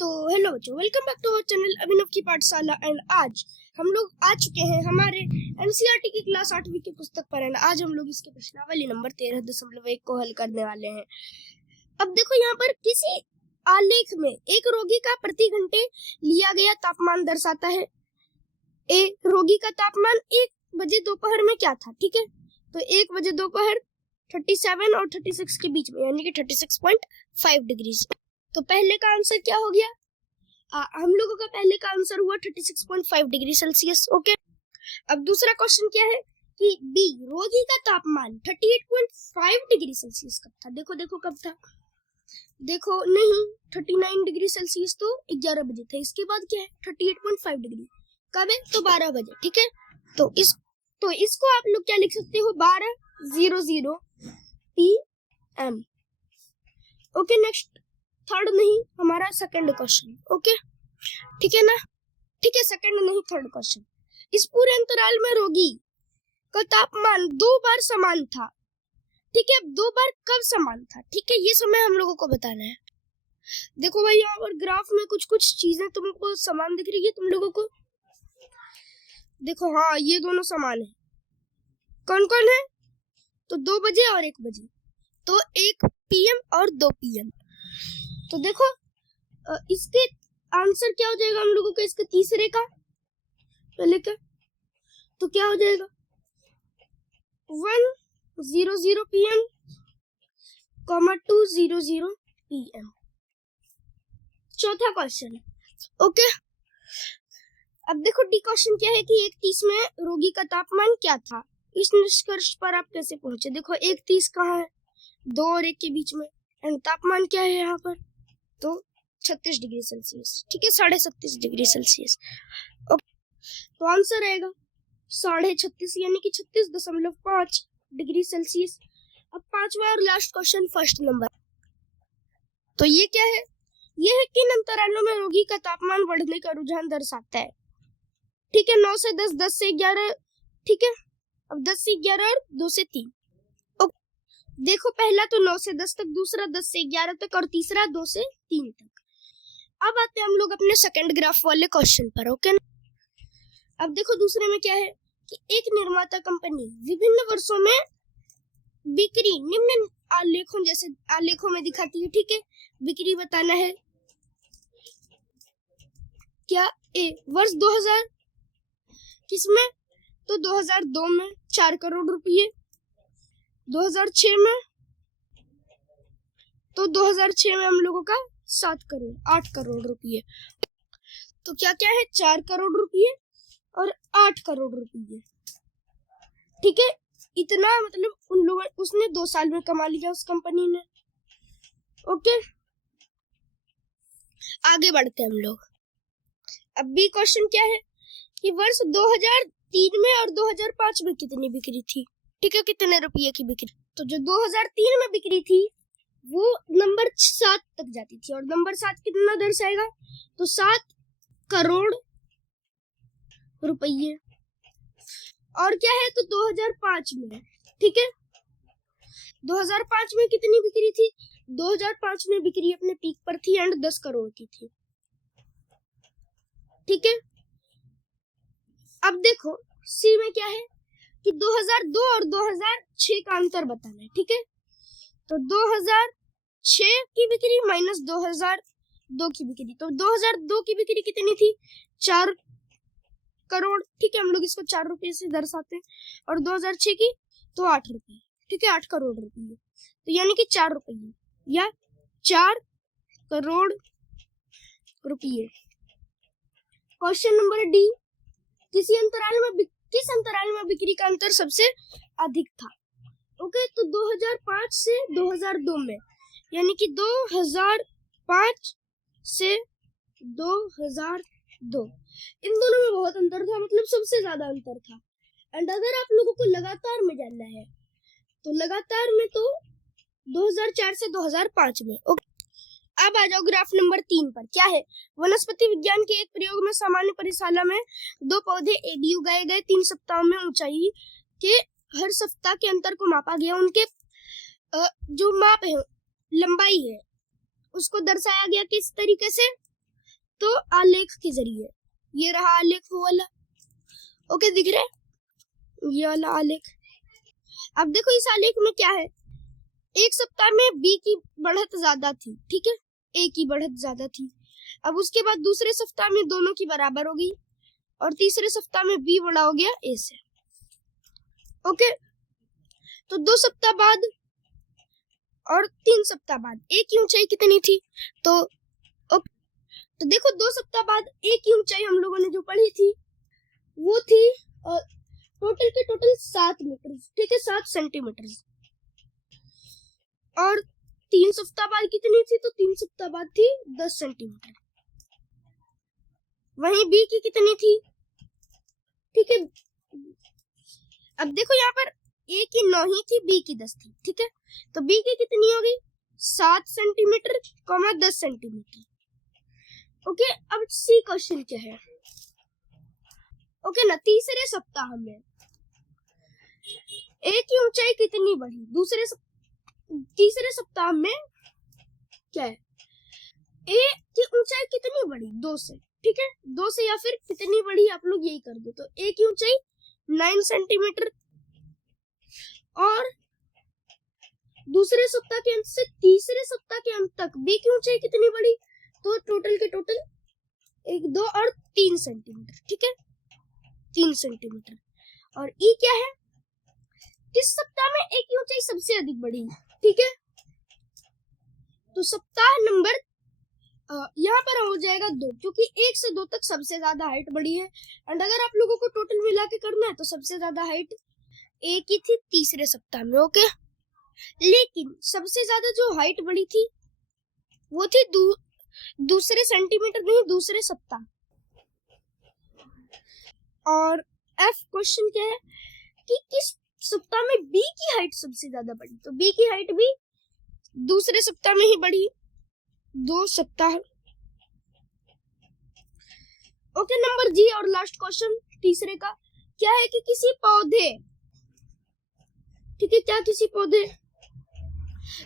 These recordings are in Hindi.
तो हेलो बच्चों, welcome back to our channel Abhinav की पाठशाला। एंड आज हम लोग आ चुके हैं हमारे एनसीईआरटी की क्लास 8वीं की पुस्तक पर। एंड आज हम लोग इसके प्रश्नावली नंबर 13.1 को हल करने वाले हैं। अब देखो, यहाँ पर किसी आलेख में एक रोगी का प्रति घंटे लिया गया तापमान दर्शाता है। ए रोगी का तापमान 1 बजे दोपहर में क्या था, ठीक है। तो 1 बजे दोपहर 37 और 36 के बीच में, यानी कि 36.5 डिग्री। तो पहले का आंसर क्या हो गया? हम लोगों का पहले का आंसर हुआ 36.5 डिग्री सेल्सियस। ओके, अब दूसरा क्वेश्चन क्या है कि बी रोगी का तापमान 38.5 डिग्री सेल्सियस कब था? देखो कब था। देखो नहीं, 39 डिग्री सेल्सियस तो 11 बजे था। इसके बाद क्या है 38.5 डिग्री कब है? तो 12 बजे, ठीक है। तो इसको आप लोग क्या लिख सकते हो? 12:00 PM। ओके, नेक्स्ट थर्ड नहीं, हमारा सेकंड क्वेश्चन। ओके, ठीक है ना? ठीक है, सेकंड नहीं थर्ड क्वेश्चन। इस पूरे अंतराल में रोगी का तापमान 2 बार समान था, ठीक है। 2 बार कब समान था, ठीक है, ये समय हम लोगों को बताना है। देखो भाई, यहाँ पर ग्राफ में कुछ चीजें तुमको समान दिख रही है तुम लोगों को। देखो, हाँ, ये दोनों समान है। कौन कौन है? तो 2 बजे और 1 बजे, तो 1 PM और 2 PM। तो देखो, इसके आंसर क्या हो जाएगा हम लोगों का, इसके तीसरे का पहले का, तो क्या हो जाएगा 1:00 PM, 2:00 PM। चौथा क्वेश्चन। ओके, अब देखो डी क्वेश्चन क्या है कि 1:30 में रोगी का तापमान क्या था। इस निष्कर्ष पर आप कैसे पहुंचे? देखो 1:30 कहाँ है? 2 और 1 के बीच में। एंड तापमान क्या है यहाँ पर? तो 36 डिग्री सेल्सियस, ठीक है, 37.5 डिग्री सेल्सियस। तो आंसर आएगा 36.5 यानी कि 36.5 डिग्री सेल्सियस। अब पांचवा और लास्ट क्वेश्चन, फर्स्ट नंबर। तो ये क्या है? ये है किन अंतरालों में रोगी का तापमान बढ़ने का रुझान दर्शाता है, ठीक है। 9 से 10, 10 से 11, ठीक है। अब 10 से 11 और 2 से 3। देखो, पहला तो 9 से 10 तक, दूसरा 10 से 11 तक, और तीसरा 2 से 3 तक। अब आते हैं हम लोग अपने सेकंड ग्राफ वाले क्वेश्चन पर। ओके, अब देखो दूसरे में क्या है कि एक निर्माता कंपनी विभिन्न वर्षों में बिक्री निम्न आलेखों जैसे आलेखों में दिखाती है, ठीक है। बिक्री बताना है क्या? ए वर्ष 2000 किसमें? तो 2002 में 4 करोड़ रुपये, 2006 में, तो 2006 में हम लोगों का 8 करोड़ रुपये। तो क्या क्या है? 4 करोड़ रुपये और 8 करोड़ रुपये, ठीक है। इतना मतलब उन लोगों उसने 2 साल में कमा लिया उस कंपनी ने। ओके, आगे बढ़ते हैं हम लोग। अब बी क्वेश्चन क्या है कि वर्ष 2003 में और 2005 में कितनी बिक्री थी, ठीक है, कितने रुपये की बिक्री। तो जो 2003 में बिक्री थी वो नंबर 7 तक जाती थी, और नंबर 7 कितना दर्शाएगा? तो 7 करोड़ रुपये। और क्या है? तो 2005 में, ठीक है। 2005 में कितनी बिक्री थी? 2005 में बिक्री अपने पीक पर थी एंड 10 करोड़ की थी, ठीक है। अब देखो सी में क्या है कि 2002 और 2006 का अंतर बताना है, ठीक है। तो 2006 की बिक्री माइनस 2002 की बिक्री, तो 2002 की बिक्री कितनी थी? 4 करोड़, ठीक है। हम लोग इसको 4 रुपये से दर्शाते हैं। और 2006 की तो 8 रुपये, ठीक है, 8 करोड़ रुपये। तो यानी कि 4 रुपये या 4 करोड़ रुपये। क्वेश्चन नंबर डी, किस अंतराल में बिक्री का अंतर सबसे अधिक था? ओके, तो 2005 से 2002 में, यानी कि 2005 से 2002, इन दोनों में बहुत अंतर था, मतलब सबसे ज्यादा अंतर था। एंड अगर आप लोगों को लगातार में जानना है तो लगातार में तो 2004 से 2005 में। ओके, अब आ जाओ ग्राफ नंबर 3 पर। क्या है? वनस्पति विज्ञान के एक प्रयोग में सामान्य परिशाला में 2 पौधे एडी उगाए गए। 3 सप्ताह में ऊंचाई के हर सप्ताह के अंतर को मापा गया। उनके जो माप है, लंबाई है, उसको दर्शाया गया किस तरीके से? तो आलेख के जरिए, ये रहा आलेख वो वाला, ओके दिख रहा है ये वाला आलेख। अब देखो इस आलेख में क्या है, एक सप्ताह में बी की बढ़त ज्यादा थी, ठीक है, ए की बढ़त ज्यादा थी। अब उसके बाद दूसरे सप्ताह में दोनों की बराबर हो गई और तीसरे सप्ताह में बी बड़ा हो गया ए से, ओके। तो 2 सप्ताह बाद और 3 सप्ताह बाद ए की ऊंचाई कितनी थी, तो देखो 2 सप्ताह बाद ए की ऊंचाई हम लोगों ने जो पढ़ी थी वो थी टोटल के टोटल 7 मीटर, ठीक है, 7 सेंटीमीटर। और 3 सप्ताह बाद कितनी थी, तो 3 सप्ताह बाद थी 10 सेंटीमीटर। वहीं बी की कितनी थी, ठीक है। अब देखो यहाँ पर ए की 9 ही थी, बी की 10 थी, ठीक है। तो बी की कितनी हो गई 7 सेंटीमीटर, 10 सेंटीमीटर, ओके। अब सी क्वेश्चन क्या है, ओके ना, तीसरे सप्ताह में ए की ऊंचाई कितनी बढ़ी, तीसरे सप्ताह में क्या है, ए की ऊंचाई कितनी बढ़ी 2 से, ठीक है, 2 से या फिर कितनी बढ़ी आप लोग यही कर दो। तो ए की ऊंचाई 9 सेंटीमीटर और दूसरे सप्ताह के अंत से तीसरे सप्ताह के अंत तक बी की ऊंचाई कितनी बढ़ी, तो टोटल के टोटल 1, 2 और 3 सेंटीमीटर, ठीक है, 3 सेंटीमीटर। और ई क्या है, इस सप्ताह में ए की ऊंचाई सबसे अधिक बढ़ी, ठीक है। तो सप्ताह नंबर यहाँ पर हो जाएगा 2, क्योंकि 1 से 2 तक सबसे ज्यादा हाइट बढ़ी है। एंड अगर आप लोगों को टोटल मिला के करना है तो सबसे ज्यादा हाइट ए की थी तीसरे सप्ताह में, ओके। लेकिन सबसे ज्यादा जो हाइट बढ़ी थी वो थी दूसरे सेंटीमीटर नहीं, दूसरे सप्ताह। और एफ क्वेश्चन क्या है कि किस सप्ताह में बी की हाइट सबसे ज्यादा बढ़ी, तो बी की हाइट भी दूसरे सप्ताह में ही बढ़ी, 2 सप्ताह, ओके। नंबर जी और लास्ट क्वेश्चन तीसरे का क्या है कि किसी पौधे, ठीक है, क्या किसी पौधे,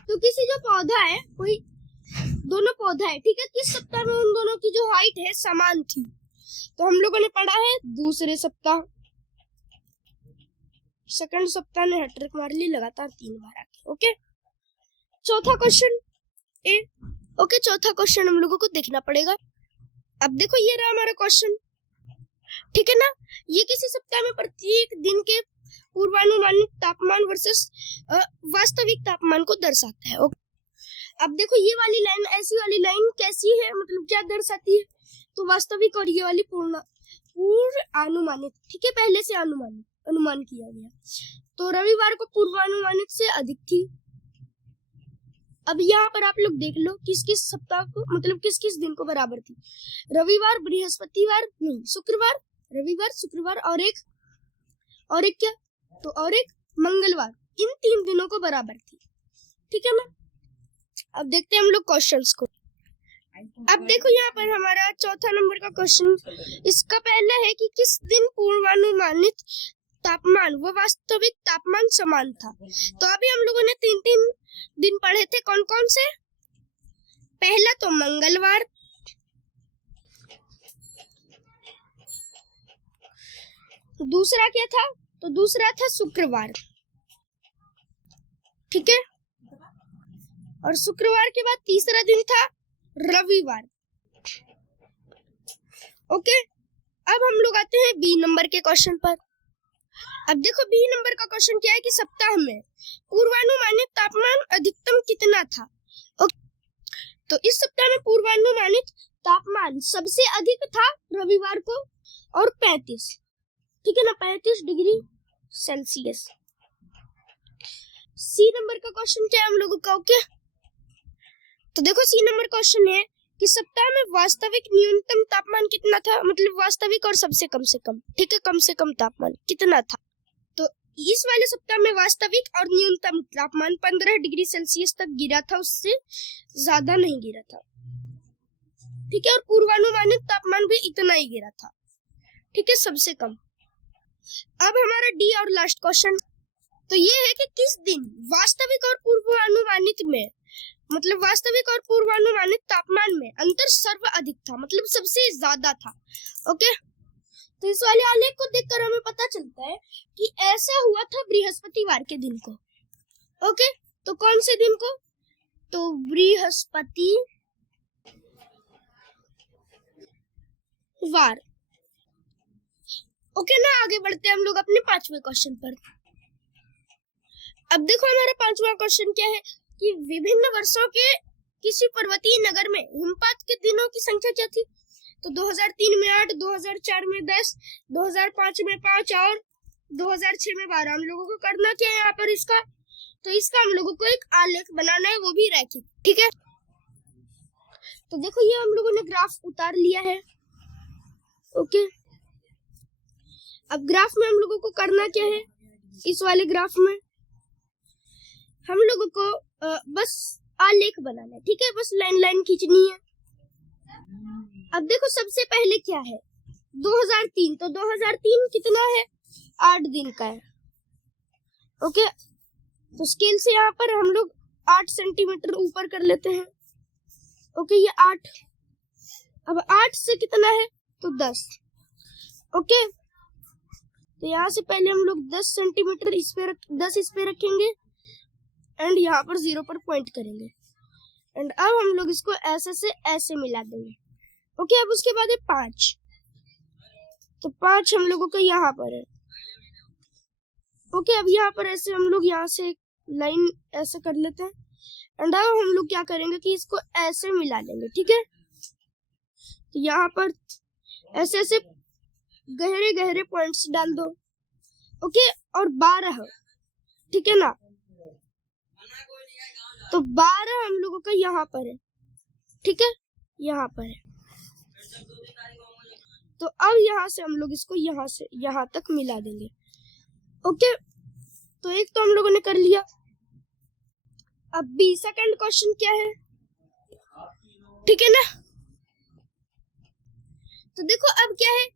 तो किसी जो पौधा है, कोई दोनों पौधा है, ठीक है, किस सप्ताह में उन दोनों की जो हाइट है समान थी, तो हम लोगों ने पढ़ा है दूसरे सप्ताह। सेकंड सप्ताह ने हैट्रिक मार ली लगातार 3 बार आके, ओके। चौथा क्वेश्चन ए, ओके, चौथा क्वेश्चन हम लोगों को देखना पड़ेगा। अब देखो ये रहा हमारा क्वेश्चन, ठीक है ना, ये किसी सप्ताह में प्रत्येक दिन के पूर्वानुमानित तापमान वर्सेस वास्तविक तापमान को दर्शाता है, ओके। अब देखो ये वाली लाइन, ऐसी वाली लाइन कैसी है, मतलब क्या दर्शाती है, तो वास्तविक, और ये वाली पूर्व अनुमानित, ठीक है, पहले से अनुमान किया गया। तो रविवार को पूर्वानुमानित से अधिक थी। अब यहाँ पर आप लोग देख लो किस किस सप्ताह को, मतलब किस किस दिन को बराबर थी, रविवार, बृहस्पतिवार नहीं, शुक्रवार, रविवार, शुक्रवार और एक क्या, तो और एक मंगलवार, इन 3 दिनों को बराबर थी, ठीक है ना। अब देखते हैं हम लोग क्वेश्चंस को। अब देखो यहाँ पर हमारा चौथा नंबर का क्वेश्चन, इसका पहला है कि किस दिन पूर्वानुमानित तापमान व वास्तविक तापमान समान था। तो अभी हम लोगों ने 3 दिन पढ़े थे, कौन कौन से, पहला तो मंगलवार, दूसरा क्या था, तो दूसरा था शुक्रवार, ठीक है, और शुक्रवार के बाद तीसरा दिन था रविवार, ओके। अब हम लोग आते हैं बी नंबर के क्वेश्चन पर। अब देखो बी नंबर का क्वेश्चन क्या है कि सप्ताह में पूर्वानुमानित तापमान अधिकतम कितना था, ओके। तो इस सप्ताह में पूर्वानुमानित तापमान सबसे अधिक था रविवार को और 35, ठीक है ना, 35 डिग्री सेल्सियस। सी नंबर का क्वेश्चन क्या है हम लोगों का, ओके। तो देखो सी नंबर क्वेश्चन है कि सप्ताह में वास्तविक न्यूनतम तापमान कितना था, मतलब वास्तविक और सबसे कम से कम, ठीक है, कम से कम तापमान कितना था। तो इस वाले सप्ताह में वास्तविक और न्यूनतम तापमान 15 डिग्री सेल्सियस तक गिरा था, उससे ज्यादा नहीं गिरा था, ठीक है, और पूर्वानुमानित तापमान भी इतना ही गिरा था, ठीक है, सबसे कम। अब हमारा डी और लास्ट क्वेश्चन, तो ये है कि किस दिन वास्तविक और पूर्वानुमानित में मतलब वास्तविक और पूर्वानुमानित तापमान में अंतर सर्वाधिक था, मतलब सबसे ज्यादा था। ओके, तो इस वाले आलेख को देखकर हमें पता चलता है कि ऐसा हुआ था बृहस्पतिवार के दिन को। ओके, तो कौन से दिन को? तो बृहस्पतिवार। ओके ना, आगे बढ़ते हैं हम लोग अपने 5वें क्वेश्चन पर। अब देखो हमारा 5वां क्वेश्चन क्या है कि विभिन्न वर्षों के किसी पर्वतीय नगर में हिमपात के दिनों की संख्या क्या थी? तो 2003 में 8, 2004 में 10, 2005 में 5 और 2006 में 12। हम लोगों को करना क्या है यहाँ पर इसका? तो इसका हम लोगों को एक आलेख बनाना है, वो भी रैखिक। ठीक है, तो देखो ये हम लोगों ने ग्राफ उतार लिया है। ओके, अब ग्राफ में हम लोगों को करना क्या है? इस वाले ग्राफ में हम लोगों को बस आलेख बनाना है। ठीक है, बस लाइन लाइन खींचनी है। अब देखो सबसे पहले क्या है? 2003। तो 2003 कितना है? 8 दिन का है। ओके, तो स्केल से यहाँ पर हम लोग 8 सेंटीमीटर ऊपर कर लेते हैं। ओके, ये 8। अब 8 से कितना है? तो 10। ओके, तो यहाँ से पहले हम लोग 10 सेंटीमीटर 10 इस पे रखेंगे एंड यहाँ पर 0 पर पॉइंट करेंगे एंड अब हम लोग इसको ऐसे से ऐसे मिला देंगे। ओके, अब उसके बाद है 5। तो 5 हम लोगों को यहाँ पर है। ओके, अब यहाँ पर ऐसे हम लोग यहाँ से लाइन ऐसे कर लेते हैं एंड अब हम लोग क्या करेंगे कि इसको ऐसे मिला लेंगे। ठीक है, तो यहाँ पर ऐसे ऐसे गहरे गहरे पॉइंट्स डाल दो। ओके, और 12। ठीक है ना, तो 12 हम लोगों का यहाँ पर है। ठीक है, यहाँ पर है। तो अब यहाँ से हम लोग इसको यहाँ से यहाँ तक मिला देंगे। ओके, तो एक तो हम लोगों ने कर लिया। अब सेकंड क्वेश्चन क्या है? ठीक है ना, तो देखो अब क्या है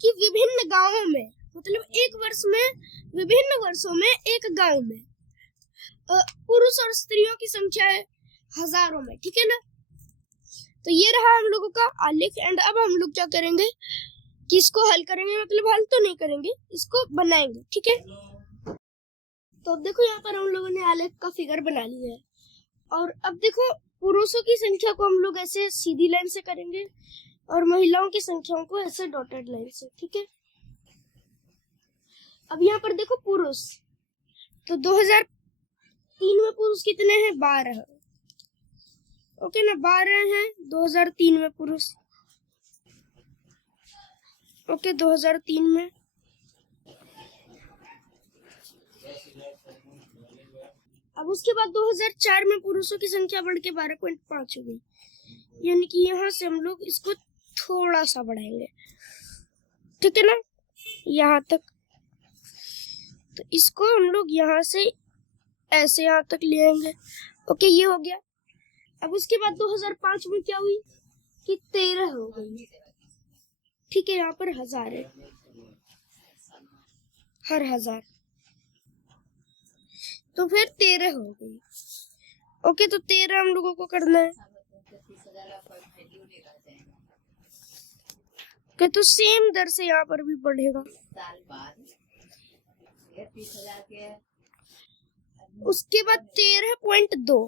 कि विभिन्न गांवों में, मतलब एक वर्ष में विभिन्न वर्षों में एक गांव में पुरुष और स्त्रियों की संख्या है हजारों में। ठीक है ना, तो ये रहा हम लोगों का आलेख एंड अब हम लोग क्या करेंगे कि इसको हल करेंगे, मतलब हल तो नहीं करेंगे, इसको बनाएंगे। ठीक है, तो अब देखो यहाँ पर हम लोगों ने आलेख का फिगर बना लिया है और अब देखो पुरुषों की संख्या को हम लोग ऐसे सीधी लाइन से करेंगे और महिलाओं की संख्याओं को ऐसे डॉटेड लाइन से। ठीक है, अब यहाँ पर देखो पुरुष, तो 2003 में पुरुष कितने हैं? 12। ओके ना, 12 हैं 2003 में पुरुष। ओके, 2003 में अब उसके बाद 2004 में पुरुषों की संख्या बढ़ के 12.5 हो गई, यानी कि यहाँ से हम लोग इसको थोड़ा सा बढ़ाएंगे। ठीक है ना, यहाँ तक। तो इसको हम लोग यहाँ से ऐसे यहाँ तक ले आएंगे। ओके, ये हो गया। अब उसके बाद 2005 में क्या हुई कि 13 हो गई। ठीक है, यहाँ पर 1000 है, हर 1000, तो फिर 13 हो गई। ओके, तो 13 हम लोगों को करना है। ओके, तो सेम दर से यहाँ पर भी बढ़ेगा। उसके बाद 13.2।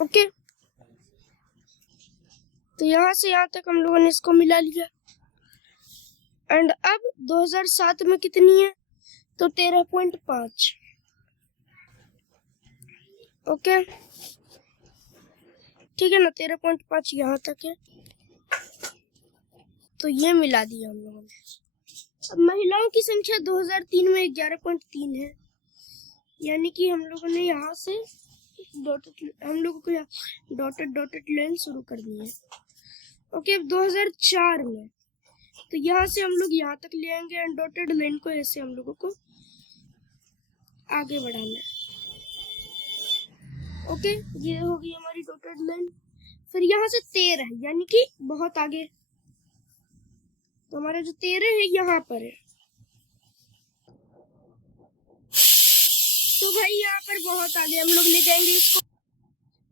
ओके, तो यहाँ से यहाँ तक हम लोगों ने इसको मिला लिया एंड अब 2007 में कितनी है? तो 13.5। ओके, ठीक है ना, 13.5 यहाँ तक है, तो ये मिला दिया हम लोगों ने। अब महिलाओं की संख्या 2003 में 11.3 है, यानी कि हम लोगों ने यहाँ से हम लोगों को यहाँ डॉटेड लाइन शुरू करनी है। ओके, अब 2004 में तो यहाँ से हम लोग यहाँ तक ले आएंगे एंड डॉटेड लाइन को ऐसे हम लोगों को आगे बढ़ाना है। ओके, ये हो गई हमारी डॉटेड लाइन। फिर यहाँ से 13 है, यानी कि बहुत आगे, तो हमारा जो 13 है यहाँ पर है। तो भाई यहाँ पर बहुत आगे हम लोग ले जाएंगे इसको।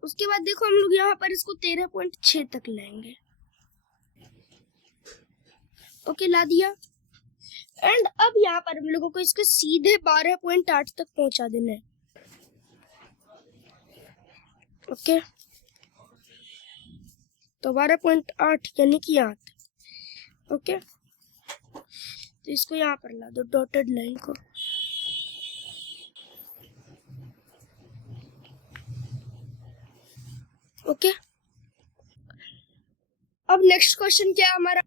उसके बाद देखो हम लोग यहाँ पर इसको 13.6 तक लाएंगे। ओके, ला दिया। एंड अब यहाँ पर हम लोगों को इसको सीधे 12.8 तक पहुंचा देना है। ओके, तो 12.8 यानी कि यहाँ तक। ओके, तो इसको यहाँ पर ला दो, डॉटेड लाइन को। ओके, अब नेक्स्ट क्वेश्चन क्या है हमारा?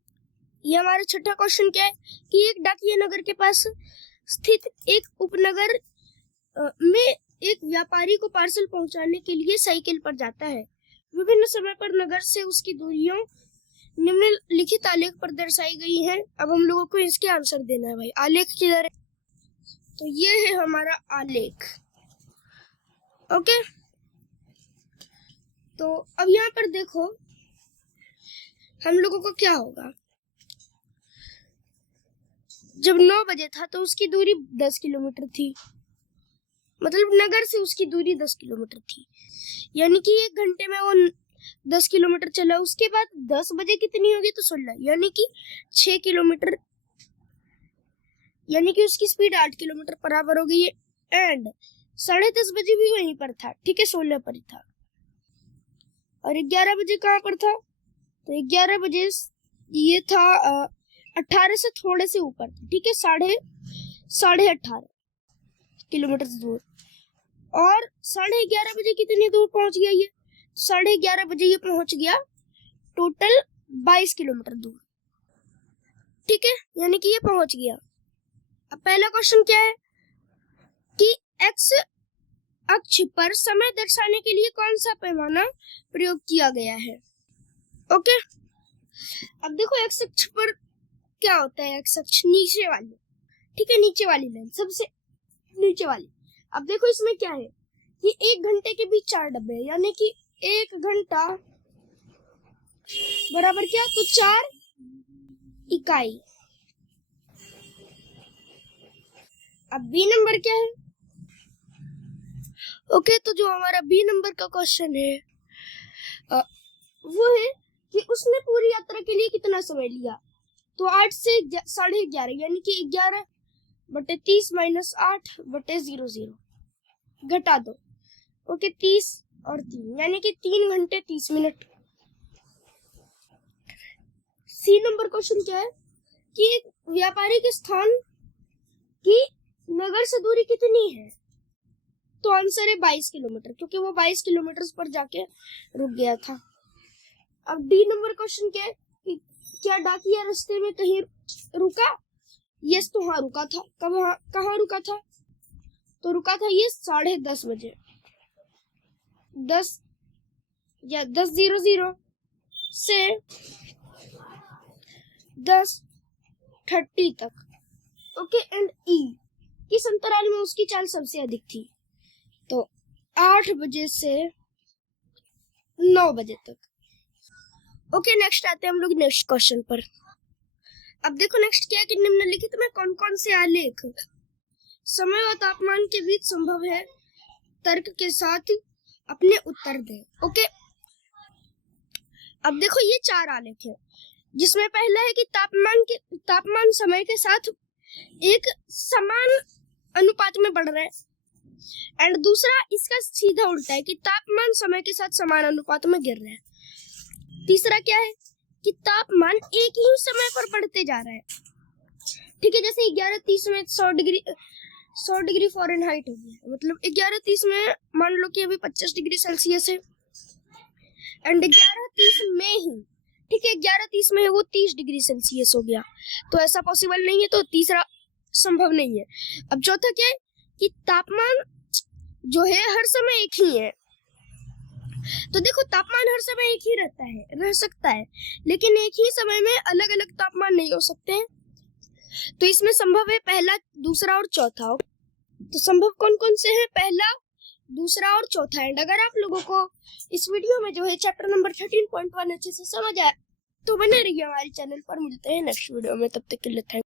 ये हमारा छठा क्वेश्चन क्या है कि एक डाकिया नगर के पास स्थित एक उपनगर में एक व्यापारी को पार्सल पहुंचाने के लिए साइकिल पर जाता है। विभिन्न समय पर नगर से उसकी दूरियों निम्नलिखित आलेख पर दर्शाई गई हैं। अब हम लोगों को इसके आंसर देना है। भाई आलेख किधर है? तो ये है हमारा आलेख। ओके, तो अब यहाँ पर देखो हम लोगों को क्या होगा। जब 9 बजे था तो उसकी दूरी 10 किलोमीटर थी, मतलब नगर से उसकी दूरी 10 किलोमीटर थी, यानी कि 1 घंटे में वो 10 किलोमीटर चला। उसके बाद 10 बजे कितनी होगी? तो 16, यानी कि 6 किलोमीटर, यानी कि उसकी स्पीड 8 किलोमीटर पर आवर हो गई है। एंड 10:30 बजे भी वहीं पर था, ठीक है, 16 पर ही था। और 11 बजे कहाँ पर था? तो 11 बजे ये था 18 से थोड़े से ऊपर था, ठीक है, 18.5 किलोमीटर दूर। और 11:30 बजे कितनी दूर पहुंच गया ये? 11:30 बजे ये पहुंच गया टोटल 22 किलोमीटर दूर, ठीक है, यानी कि ये पहुंच गया। अब पहला क्वेश्चन क्या है कि एक्स अक्ष पर समय दर्शाने के लिए कौन सा पैमाना प्रयोग किया गया है? ओके, अब देखो एक्स अक्ष पर क्या होता है। एक्स अक्ष नीचे वाली, ठीक है, नीचे वाली लाइन, सबसे नीचे वाली। अब देखो इसमें क्या है कि 1 घंटे के बीच 4 डब्बे, यानी कि 1 घंटा बराबर क्या? तो 4 इकाई। अब बी नंबर क्या है? ओके, तो जो हमारा बी नंबर का क्वेश्चन है वो है कि उसने पूरी यात्रा के लिए कितना समय लिया? तो 8 से 11:30, यानी कि 11/30 - 8/00 घटा दो। ओके, 30 और 3, यानी कि 3 घंटे 30 मिनट। सी नंबर क्वेश्चन क्या है कि एक व्यापारी के स्थान की नगर से दूरी कितनी है? तो आंसर है 22 किलोमीटर, क्योंकि वो 22 किलोमीटर पर जाके रुक गया था। अब डी नंबर क्वेश्चन क्या है कि क्या डाकिया रास्ते में कहीं रुका? यस, तो हाँ रुका था। कहाँ रुका था? तो रुका था ये 10:30 बजे, 10:00 से 10:30 तक। ओके, एंड ई किस अंतराल में उसकी चाल सबसे अधिक थी? तो 8 बजे से 9 बजे तक। ओके, नेक्स्ट आते हैं हम लोग नेक्स्ट क्वेश्चन पर। अब देखो नेक्स्ट क्या है कि निम्नलिखित में कौन कौन से आलेख समय और तापमान के बीच संभव है? तर्क के साथ अपने उत्तर दें। ओके, अब देखो ये 4 आलेख है, जिसमें पहला है कि तापमान समय के साथ एक समान अनुपात में बढ़ रहा है। एंड दूसरा इसका सीधा उल्टा है कि तापमान समय के साथ समान अनुपात में गिर रहा है। तीसरा क्या है कि तापमान एक ही समय पर बढ़ते जा रहा है, ठीक है, जैसे 11:30 में 100 डिग्री फ़ारेनहाइट हो गया, मतलब 11:30 में मान लो कि अभी 25 डिग्री सेल्सियस है, एंड 11:30 में ही, ठीक है, 11:30 में वो 30 डिग्री सेल्सियस हो गया। तो ऐसा पॉसिबल नहीं है, तो तीसरा संभव नहीं है। अब चौथा क्या है कि तापमान जो है हर समय एक ही है। तो देखो तापमान हर समय एक ही रह सकता है, लेकिन एक ही समय में अलग अलग तापमान नहीं हो सकते हैं। तो इसमें संभव है पहला, दूसरा और चौथा। तो संभव कौन कौन से हैं? पहला, दूसरा और चौथा। एंड अगर आप लोगों को इस वीडियो में जो है चैप्टर नंबर 13.1 अच्छे से समझ आए तो बने रहिए हमारे चैनल पर। मिलते हैं नेक्स्ट वीडियो में, तब तक के लिए थैंक